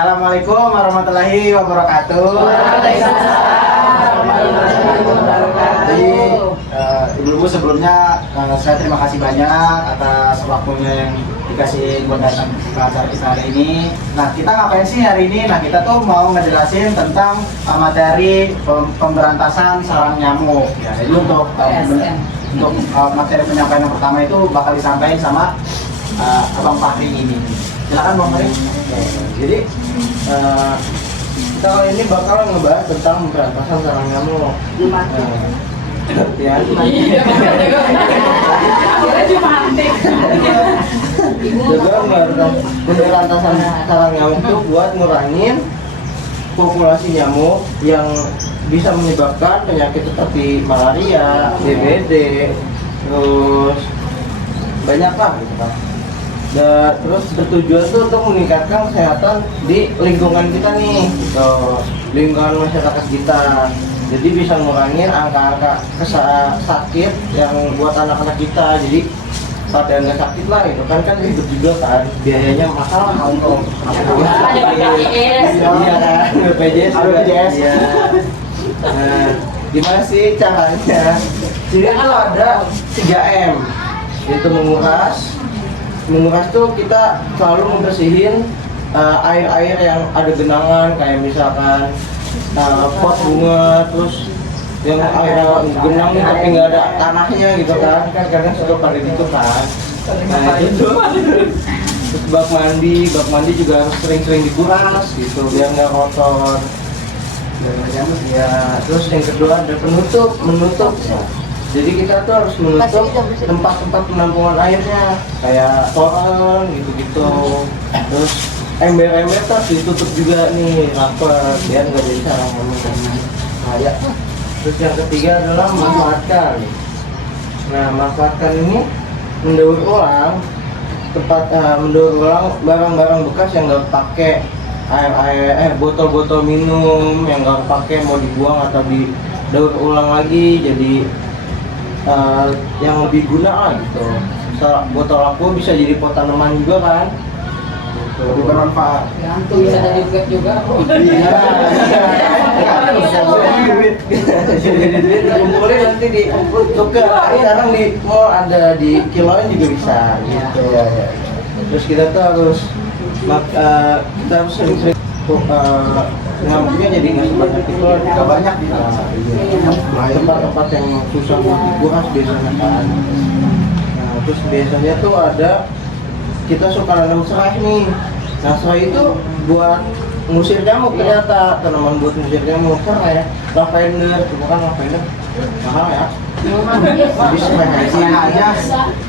Assalamualaikum warahmatullahi wabarakatuh. Jadi ibu-ibu sebelumnya saya terima kasih banyak atas waktunya yang dikasih buat datang ke acara kita hari ini. Nah, kita ngapain sih hari ini? Nah, kita tuh mau ngejelasin tentang materi pemberantasan sarang nyamuk. Ya, jadi untuk materi penyampaian yang pertama itu bakal disampaikan sama Abang Fahri ini. Silakan Bang Fahri. Jadi kita kali ini bakal ngebahas tentang pemberantasan sarang nyamuk. Ya, pemberantasan sarang nyamuk itu buat ngurangin populasi nyamuk yang bisa menyebabkan penyakit seperti malaria, DBD, terus banyak lah gitu kan. Dan terus bertujuan tuh untuk meningkatkan kesehatan di lingkungan kita nih, gitu. Lingkungan masyarakat kita. Jadi bisa ngurangin angka-angka sakit yang buat anak-anak kita. Jadi pada nggak sakit lah, itu kan ribet juga kan, biayanya mahal untuk BPJS. Iya kan, BPJS juga. Iya. Nah, gimana sih caranya? Jadi itu ada 3M, yaitu menguras tuh kita selalu membersihin air-air yang ada genangan, kayak misalkan pot bunga, terus yang airnya genang tapi nggak ada tanahnya gitu kan kadang suka pada gitu kan. Nah itu terus bak mandi juga harus sering-sering dikuras gitu biar nggak kotor. Dan ya terus yang kedua ada menutup. Jadi kita tuh harus menutup tempat-tempat penampungan airnya kayak toren gitu-gitu. Terus ember-ember tuh harus ditutup juga nih rapat biar nggak jadi sarang nyamuk dan bahaya. Terus yang ketiga adalah manfaatkan. Nah, manfaatkan ini mendaur ulang barang-barang bekas yang nggak pakai, botol-botol minum yang nggak pakai mau dibuang atau didaur ulang lagi jadi yang lebih guna lah gitu. Botol aku bisa jadi pot tanaman juga kan. Lebih bermanfaat. Bisa jadi duit juga. Iya. Dikumpulin nanti tuker. Sekarang di mall ada di kiloin juga bisa gitu. Terus kita tuh harus sering-sering nyamuknya jadi nggak sebanyak itu, nggak banyak di tempat-tempat yang susah buat dikuras biasanya kan. Nah, terus biasanya tuh ada kita suka nanam serai nih. Nah serai itu buat ngusir nyamuk, ternyata tanaman buat ngusir nyamuk kan ya lavender, cuma kan lavender mahal ya. Jadi serai aja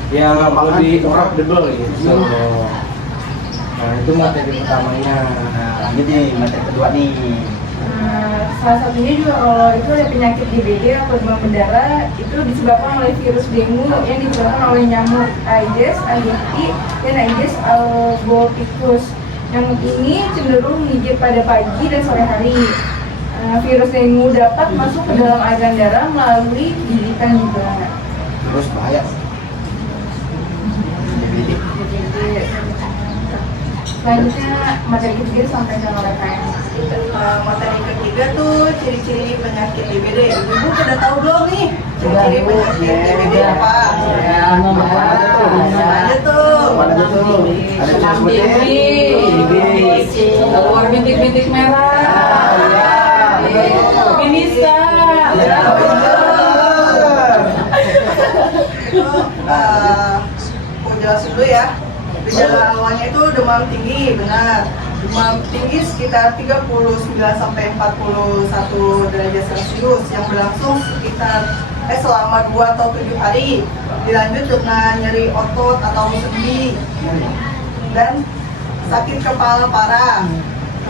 yang lebih affordable gitu. Nah itu materi pertamanya. Nah, lanjut nih materi kedua nih. Salah satunya juga kalau itu ada penyakit DBD atau demam berdarah itu disebabkan oleh virus dengue yang disebabkan oleh nyamuk Aedes aegypti dan Aedes albopictus. Nyamuk ini cenderung menggigit pada pagi dan sore hari. Virus dengue dapat masuk ke dalam aliran darah melalui gigitan juga. Terus bahaya. Selanjutnya materi ketiga disampaikan oleh KM. Materi ketiga tuh ciri-ciri penyakit DBD. Ibu udah tahu belum nih ciri-ciri penyakit DBD apa? Aja tuh. Ada Keluar bintik-bintik merah. Binisa. Aku jelasin dulu ya. Gejala awalnya itu demam tinggi, benar. Demam tinggi sekitar 39 sampai 41 derajat Celcius yang berlangsung selama 2 atau 7 hari. Dilanjut dengan nyeri otot atau sendi dan sakit kepala parah.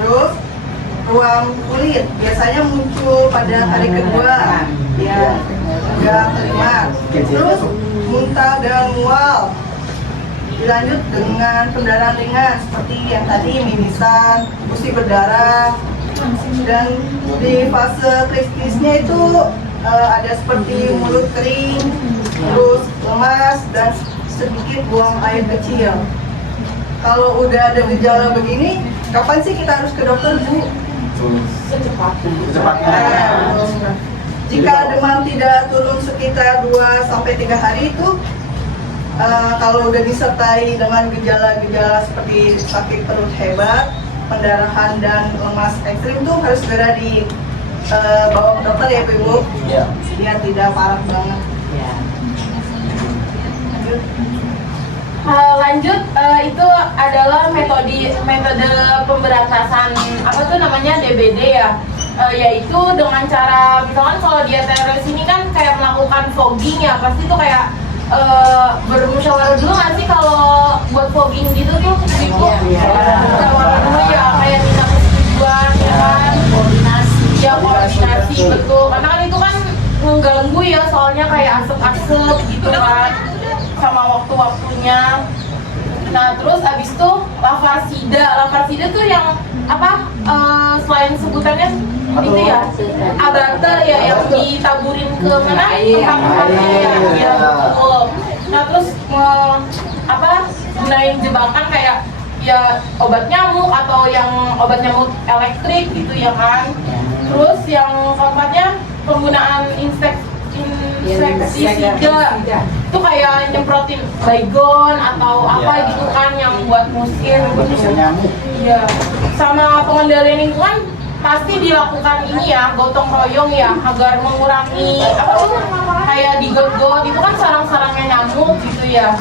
Terus ruam kulit biasanya muncul pada hari kedua, ya, hingga kelima. Terus muntah dan mual. Dilanjut dengan pendarahan ringan seperti yang tadi mimisan, gusi berdarah, dan di fase kritisnya itu ada seperti mulut kering, terus lemas dan sedikit buang air kecil. kalau udah ada gejala begini, kapan sih kita harus ke dokter, Bu? Secepatnya. Jika demam tidak turun sekitar 2-3 hari itu, kalau udah disertai dengan gejala-gejala seperti sakit perut hebat, pendarahan dan lemas ekstrim tuh harus segera dibawa ke dokter ya, Bu Ibu. Iya. Biar tidak parah banget. Ya. Lanjut, itu adalah metode pemberantasan apa tuh namanya DBD ya, yaitu dengan cara misalkan kalau dia teroris ini kan kayak melakukan fogging ya, pasti tuh kayak bermusyawarah dulu nggak sih kalau buat fogging gitu tuh ibu? Musyawarah dulu ya, kayak minta persetujuan ya kan, koordinasi betul, karena kan itu kan mengganggu ya, soalnya kayak asap-asap gitu kan sama waktu-waktunya. Nah terus abis itu lafarsida tuh yang apa, selain sebutannya itu ya abater ya, yang ditaburin ke mana, tempat-tempatnya ya, betul. Nah terus gunain jebakan kayak ya obat nyamuk atau yang obat nyamuk elektrik gitu ya kan. Terus yang keempatnya penggunaan insektisida itu kayak nyemprotin baygon atau apa gitu kan yang buat musir gitu. nyamuk. Iya. Sama pengendalian lingkungan pasti dilakukan ini ya, gotong royong ya, agar mengurangi apa tuh kayak di got-got itu kan sarang-sarangnya nyamuk gitu ya.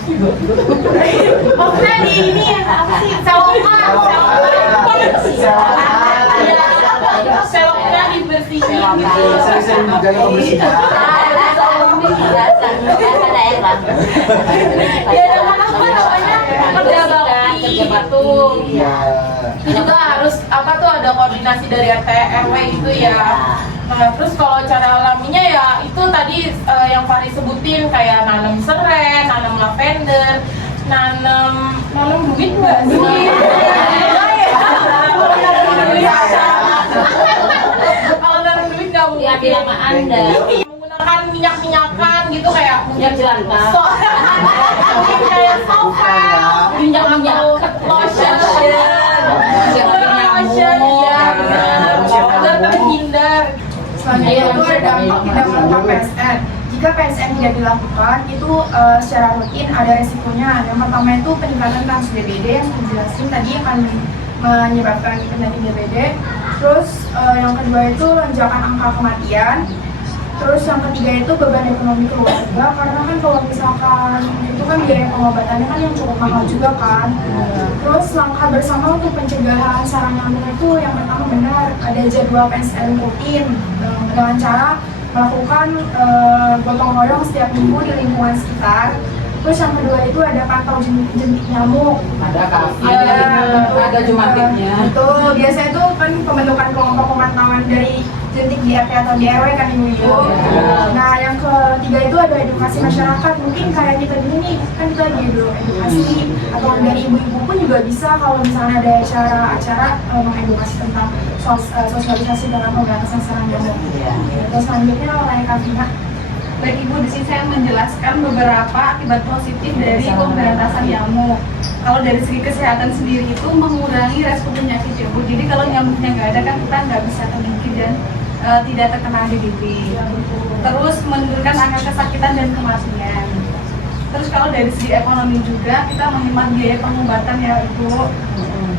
Maksudnya di ini ya, apa sih? Selokan. Seloknya dibersihin gitu. Sering-sering juga yang kebersihan. Ya dengan apa namanya, kerja bakti gitu. Iya. Itu juga harus apa tuh, ada koordinasi dari RT RW gitu ya. Nah terus kalau cara alaminya ya itu tadi yang Fahri sebutin, kayak nanam serai, nanam lavender, nanam duit nggak sih? Kalau nanam duit nggak mungkin. Ya bilang sama Anda. Menggunakan minyak-minyakan gitu kayak Minyak jelantah. kayak sofa, minyak-minyak lotion, agar terhindar. Selanjutnya itu ada dampak tidak melakukan PSN. Jika PSN tidak dilakukan, itu secara rutin ada resikonya. Yang pertama itu peningkatan kasus DBD yang saya jelasin tadi akan menyebabkan penyakit DBD. Terus yang kedua itu lonjakan angka kematian. Terus yang ketiga itu beban ekonomi keluarga, karena kan kalau misalkan itu kan biaya pengobatannya kan yang cukup mahal juga kan. Terus langkah bersama untuk pencegahan sarang nyamuk itu yang pertama benar ada jadwal PSN rutin dengan cara melakukan gotong royong setiap minggu di lingkungan sekitar. Terus yang kedua itu ada pantau jentik nyamuk. Ada jumatiknya. Betul, biasanya itu kan pembentukan kelompok pemantauan dari jentik di RT atau di RW kan ibu-ibu. Nah yang ketiga itu ada edukasi masyarakat. Mungkin kayak kita dulu nih, kan kita lagi edukasi, atau dari ibu-ibu pun juga bisa kalau misalnya ada acara mengedukasi tentang sosialisasi dalam pemberantasan sarang nyamuk. Terus selanjutnya oleh Kak Vina. Baik Ibu, di sini saya menjelaskan beberapa akibat positif dari pemberantasan nyamuk. Kalau dari segi kesehatan sendiri itu mengurangi resiko penyakit ya Bu. Jadi kalau nyamuknya nggak ada kan kita nggak bisa terjangkit dan tidak terkena DBD. Terus menurunkan angka kesakitan dan kematian. Terus kalau dari segi ekonomi juga kita menghemat biaya pengobatan ya Ibu.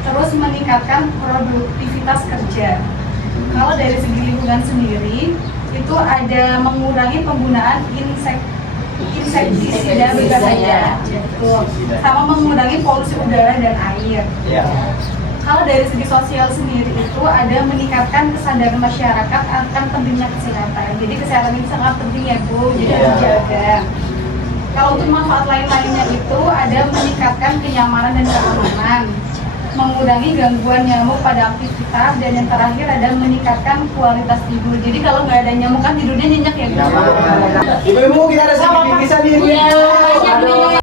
Terus meningkatkan produktivitas kerja. Kalau dari segi lingkungan sendiri itu ada mengurangi penggunaan insektisida berbahaya, sama mengurangi polusi udara dan air. Kalau dari segi sosial sendiri itu ada meningkatkan kesadaran masyarakat akan pentingnya kesehatan. Jadi kesehatan ini sangat penting ya Bu, jadi harus dijaga. Kalau untuk manfaat lain-lainnya itu ada meningkatkan kenyamanan dan keamanan, mengurangi gangguan nyamuk pada aktivitas, dan yang terakhir ada meningkatkan kualitas tidur. Jadi kalau nggak ada nyamuk kan tidurnya nyenyak ya Bu. Ibu-ibu kita ada sedikit kisah nih. Iya,